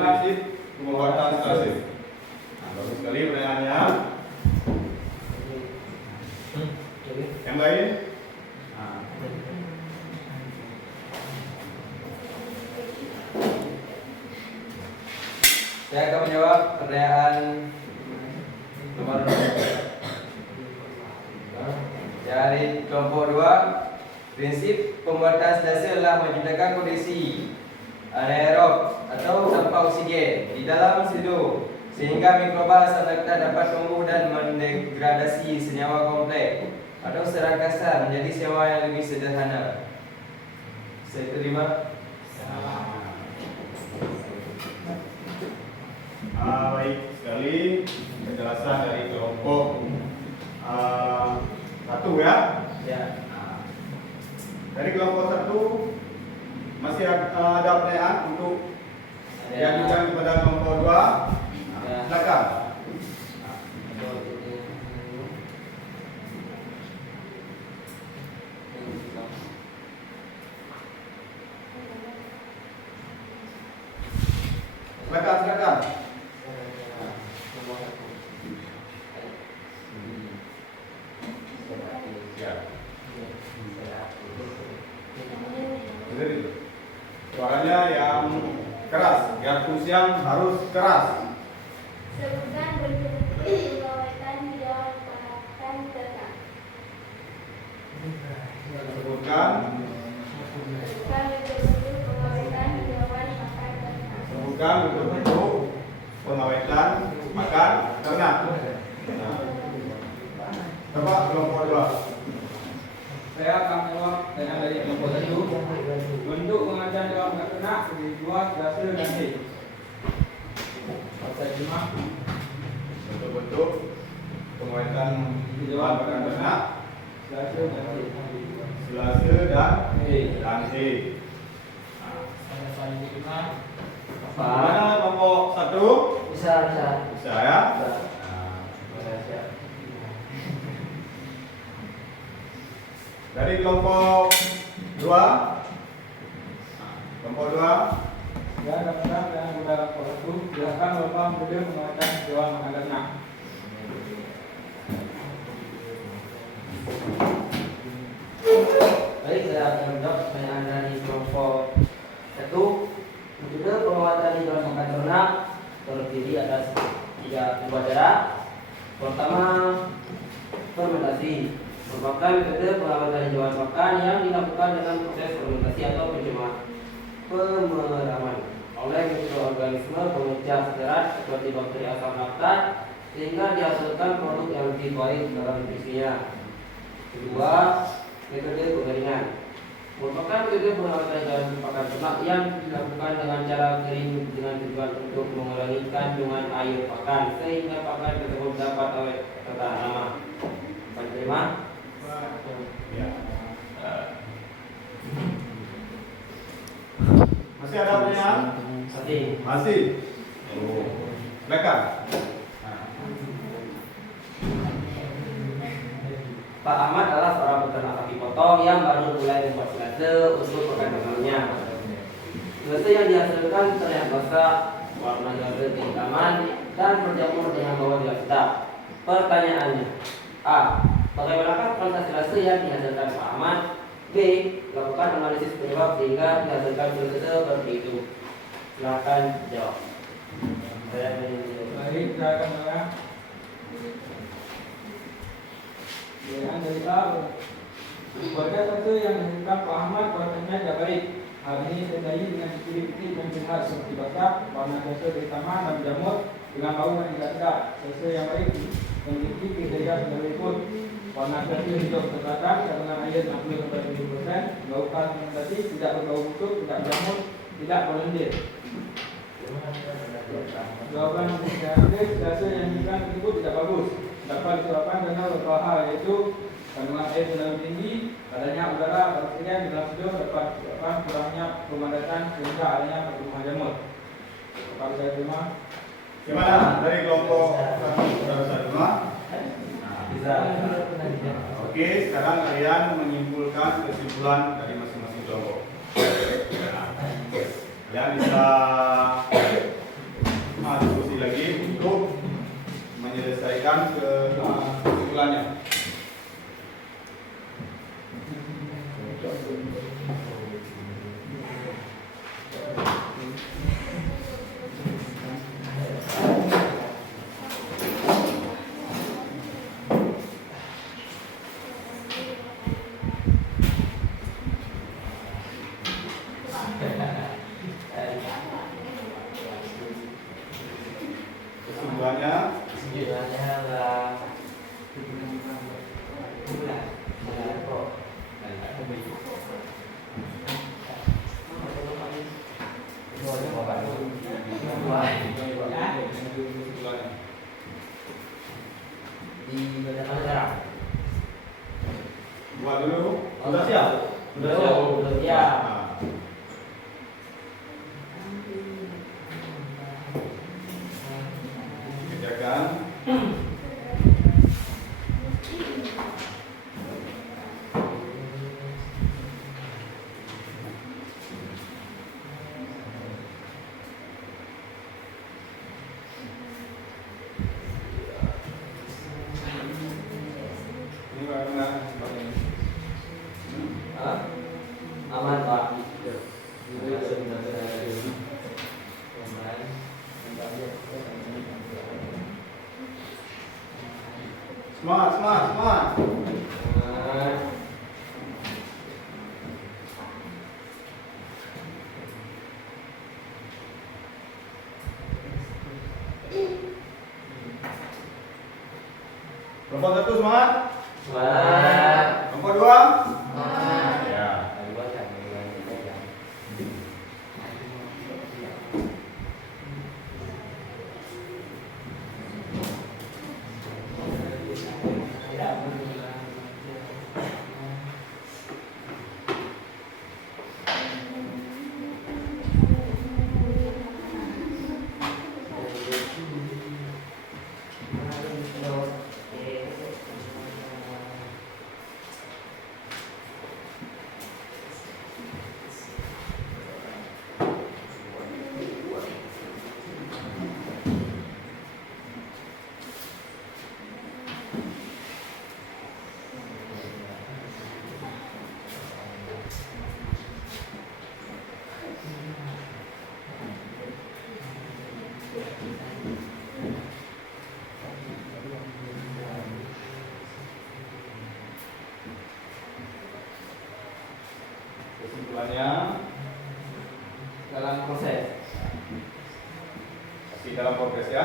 pembuatan silase. Nah, bagus sekali pertanyaannya. Yang lain? Nah, Saya akan menjawab pertanyaan nomor dari kelompok 2. Prinsip pembuatan silase adalah menciptakan kondisi anaerob atau tanpa oksigen di dalam situ sehingga mikroba asam laktat dapat tumbuh dan mendegradasi senyawa kompleks atau secara kasar menjadi senyawa yang lebih sederhana. Saya terima. Baik sekali penjelasan dari kelompok 1 ya. Ya. Dari kelompok 1 masih ada pertanyaan untuk diajukan kepada kelompok 2. Silakan. Silakan. Ya. Jadi, suaranya yang keras, garpu siang harus keras. Sebutkan bentuk-bentuk pembuatan hijauan pakan ternak. Sebutkan Bentuk-bentuk pembuatan hijauan pakan ternak. bentuk pengawetan makan ternak. Coba kelompok 2. Saya akan menjawab pertanyaan dari kelompok 1. Bentuk pengawetan hijauan pakan ternak dibuat silase dan hay. Saya terima. Bentuk pengawetan hijauan makan ternak, Silase dan hay. silase dan Hay. hay. Saya terima. Mana kelompok 1? Bisa. Bisa ya? Dari kelompok 2. Kelompok 2. Ya, dapat dengan kepada kelompok 1. Silakan Bapak mengambil pengawetan hijauan pakan ternak. Baik, saya akan menjawab pertanyaan dari kelompok 1. Metode penguatan hijauan pakan ternak terdiri atas 3 cara. Pertama, fermentasi merupakan metode penguatan hijauan pakan yang dilakukan dengan proses fermentasi atau pemeraman oleh mikroorganisme pemecah serat seperti bakteri asam laktat sehingga dihasilkan produk yang lebih baik dalam nutrisinya. Kedua, metode pengeringan merupakan metode penguatan hijauan pakan ternak yang dilakukan dengan cara kering dengan tujuan untuk mengurangi kandungan air pakan sehingga pakan tersebut dapat awet bertahan lama. Terima. Ya. Masih ada pertanyaan? Masih. Silakan. Pak Ahmad adalah seorang peternak sapi potong yang baru mulai membuat silase untuk perkembangannya. Silase yang dihasilkan terlihat basah, warna silase kehitaman, dan berjamur dengan bau tidak sedap. Pertanyaannya: A. Bagaimanakah kualitas silase yang dihasilkan Pak Ahmad? B. Lakukan analisis penyebab sehingga dihasilkan silase seperti itu. Silakan jawab. Saya menjawab. Baik, saya akan menjawab. Dengan dari A, warga satu yang dihasilkan Pak Ahmad kualitasnya tidak baik. Hal ini terjadi dengan ciri-ciri yang terlihat seperti basah, warna silase kehitaman dan jamur dengan bau yang tidak sedap. Silase yang baik Peneliti kriteria berikut: warna kecil hijau terbatas, kandungan air 60-70%, bau khas fermentasi, tidak berbau busuk, tidak jamur, tidak berlendir. Jawaban negatif, hasil yang diinginkan tersebut tidak bagus. Dapat disebabkan karena beberapa hal, yaitu kandungan air terlalu tinggi, adanya udara atau oksigen di dalam studio, dapat disebabkan kurangnya pemadatan sehingga adanya pertumbuhan jamur. Dapat saya terima. Gimana dari kelompok saudara-saudara? Bisa. Oke, sekarang kalian menyimpulkan kesimpulan dari masing-masing kelompok. Kalian bisa diskusi lagi untuk menyelesaikan kesimpulannya. Kesimpulannya Kesimpulannya adalah dibedakan sekarang. buat dulu. Sudah siap? Sudah siap. Nah, kerjakan. Ini bagaimana? Aman Pak. Semangat, semangat, semangat. Kelompok satu semangat. Semangat. Kelompok dua. Semangat. Ya. Kesimpulannya Dalam proses. masih dalam progres ya.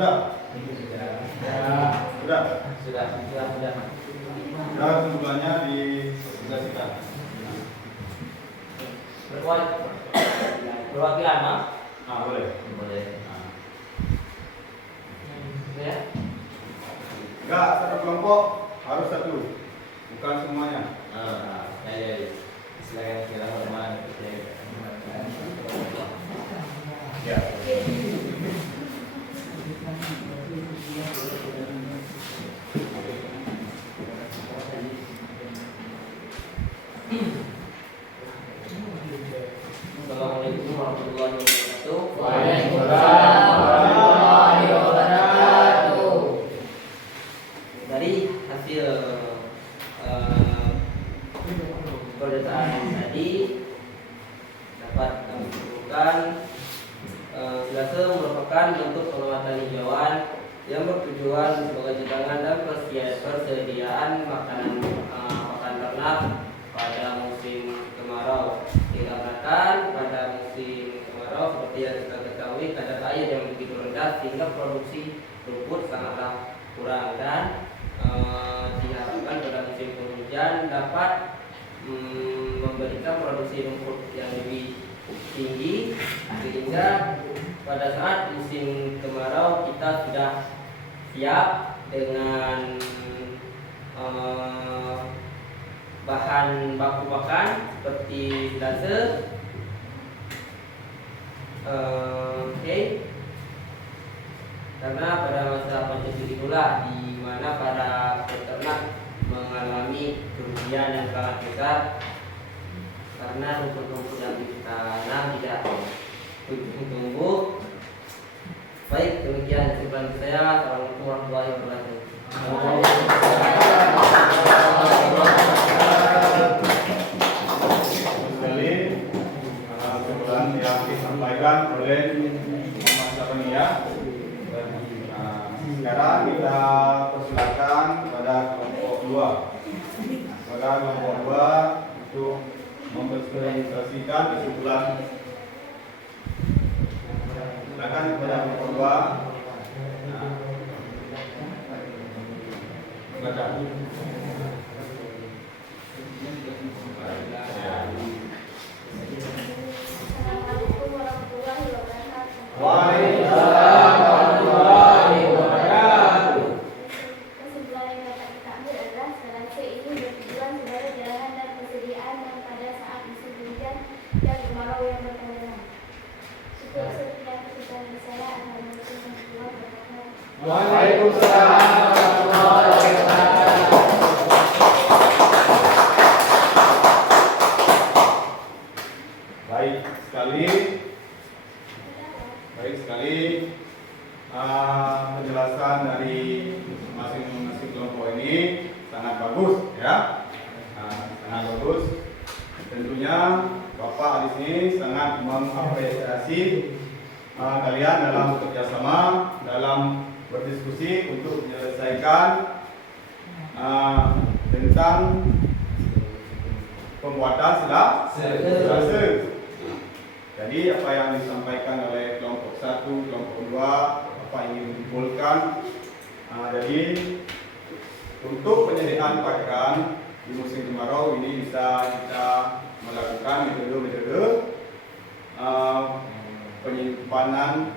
Sudah? Sudah? Sudah. Sudah kesimpulannya dipresentasikan. Perwakilan, Mas. Boleh. Ya. Enggak, satu kelompok harus satu, bukan semuanya. Ya. Silakan kira hormat. Ya. Assalamualaikum warahmatullahi wabarakatuh. Waalaikumsalam warahmatullahi wabarakatuh. Dari hasil pendataan tadi dapat kami simpulkan silase merupakan bentuk penguatan hijauan yang bertujuan sebagai cadangan dan persediaan makanan pakan ternak pada musim kemarau. Dikarenakan pada musim kemarau seperti yang kita ketahui kadar air yang begitu rendah sehingga produksi rumput sangatlah kurang dan diharapkan pada musim penghujan dapat memberikan produksi rumput yang lebih tinggi sehingga pada saat musim kemarau kita sudah siap dengan bahan baku pakan seperti silase, karena pada masa pandemi itulah di mana para peternak mengalami kerugian yang sangat besar karena rumput-rumput yang ditanam tidak tumbuh. Baik, demikian kesimpulan saya. Assalamualaikum warahmatullahi wabarakatuh. Sekali kesimpulan yang disampaikan oleh Muhammad Sabania. Sekarang kita persilakan kepada kelompok 2. Pada kelompok 2 untuk mempresentasikan kesimpulan. Silakan kepada kelompok 2. Silakan. Assalamualaikum warahmatullahi wabarakatuh. Waalaikumsalam warahmatullahi wabarakatuh. Kesimpulan yang dapat kita ambil adalah silase ini bertujuan sebagai jalangan dan persediaan yang pada saat musim hujan dan kemarau yang berkelanjutan. Cukup sekian kesimpulan dari saya. Assalamualaikum warahmatullahi wabarakatuh. Waalaikumsalam warahmatullahi wabarakatuh. Baik sekali penjelasan dari masing-masing kelompok ini sangat bagus ya. Sangat bagus. Tentunya Bapak di sini sangat mengapresiasi kalian dalam bekerjasama dalam berdiskusi untuk menyelesaikan tentang pembuatan silase. Jadi apa yang disampaikan oleh kelompok 1, kelompok 2, Bapak ingin menyimpulkan. Jadi untuk penyediaan pakan di musim kemarau ini bisa kita melakukan metode-metode penyimpanan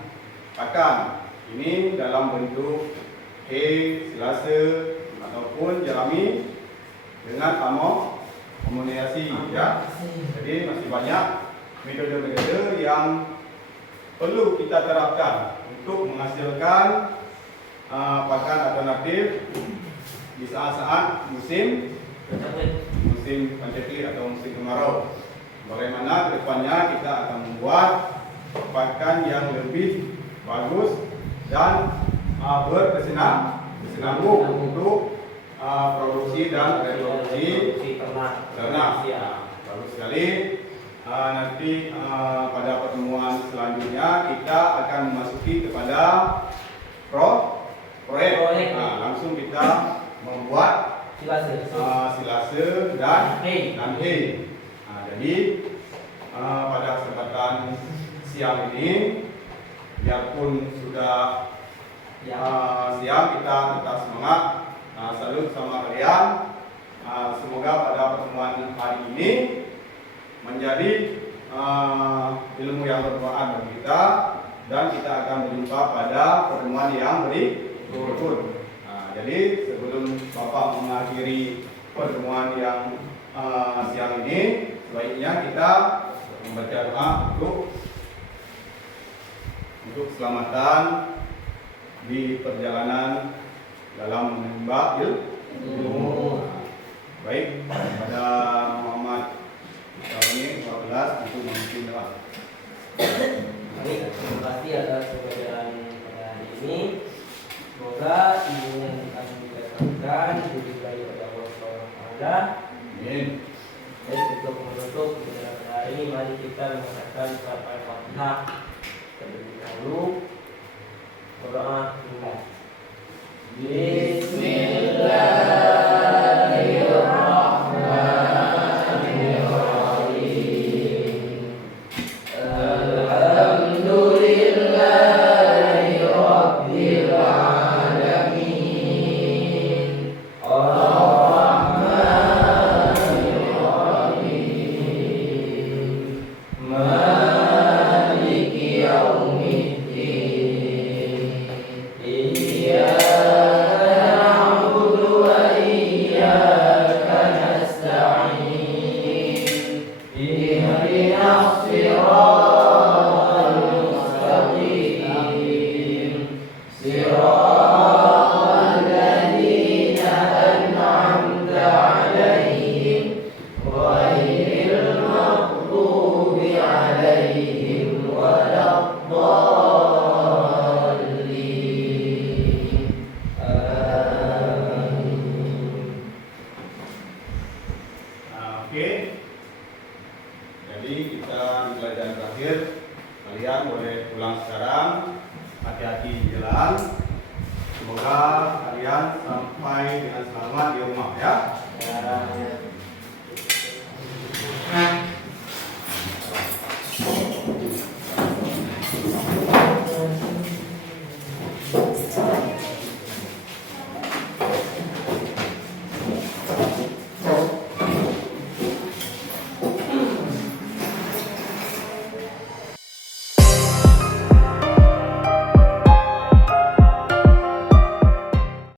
pakan. Ini dalam bentuk silase ataupun jerami dengan amoniasi ya. Jadi masih banyak metode-metode yang perlu kita terapkan untuk menghasilkan pakan alternatif di saat-saat musim paceklik atau musim kemarau. Bagaimana kedepannya kita akan membuat pakan yang lebih bagus dan berkesinambungan untuk produksi dan reproduksi ternak. Bagus sekali. Nanti pada pertemuan selanjutnya kita akan memasuki kepada proyek. Langsung kita membuat silase dan hay. Jadi pada kesempatan siang ini, biarpun sudah Ya. Siang kita tetap semangat. Salut sama kalian. Semoga pada pertemuan hari ini menjadi ilmu yang bermanfaat bagi kita, dan kita akan berjumpa pada pertemuan yang berikut. Jadi sebelum Bapak mengakhiri pertemuan yang siang ini, sebaiknya kita membaca doa untuk keselamatan di perjalanan dalam menimba ilmu. Baik, pada Muhammad tahun ini 14 itu memimpin doa. Baik, terima kasih atas pembelajaran pada hari ini. Semoga ilmu yang akan kita sampaikan diberkahi oleh Allah SWT. Amin. Baik, untuk menutup pembelajaran pada hari ini, mari kita mengatakan surat Al-Fatihah terlebih dahulu. Berdoa dimulai. Oke. Jadi kita di pelajaran terakhir, kalian boleh pulang sekarang. Hati-hati di jalan. Semoga kalian sampai dengan selamat di rumah ya. Ya.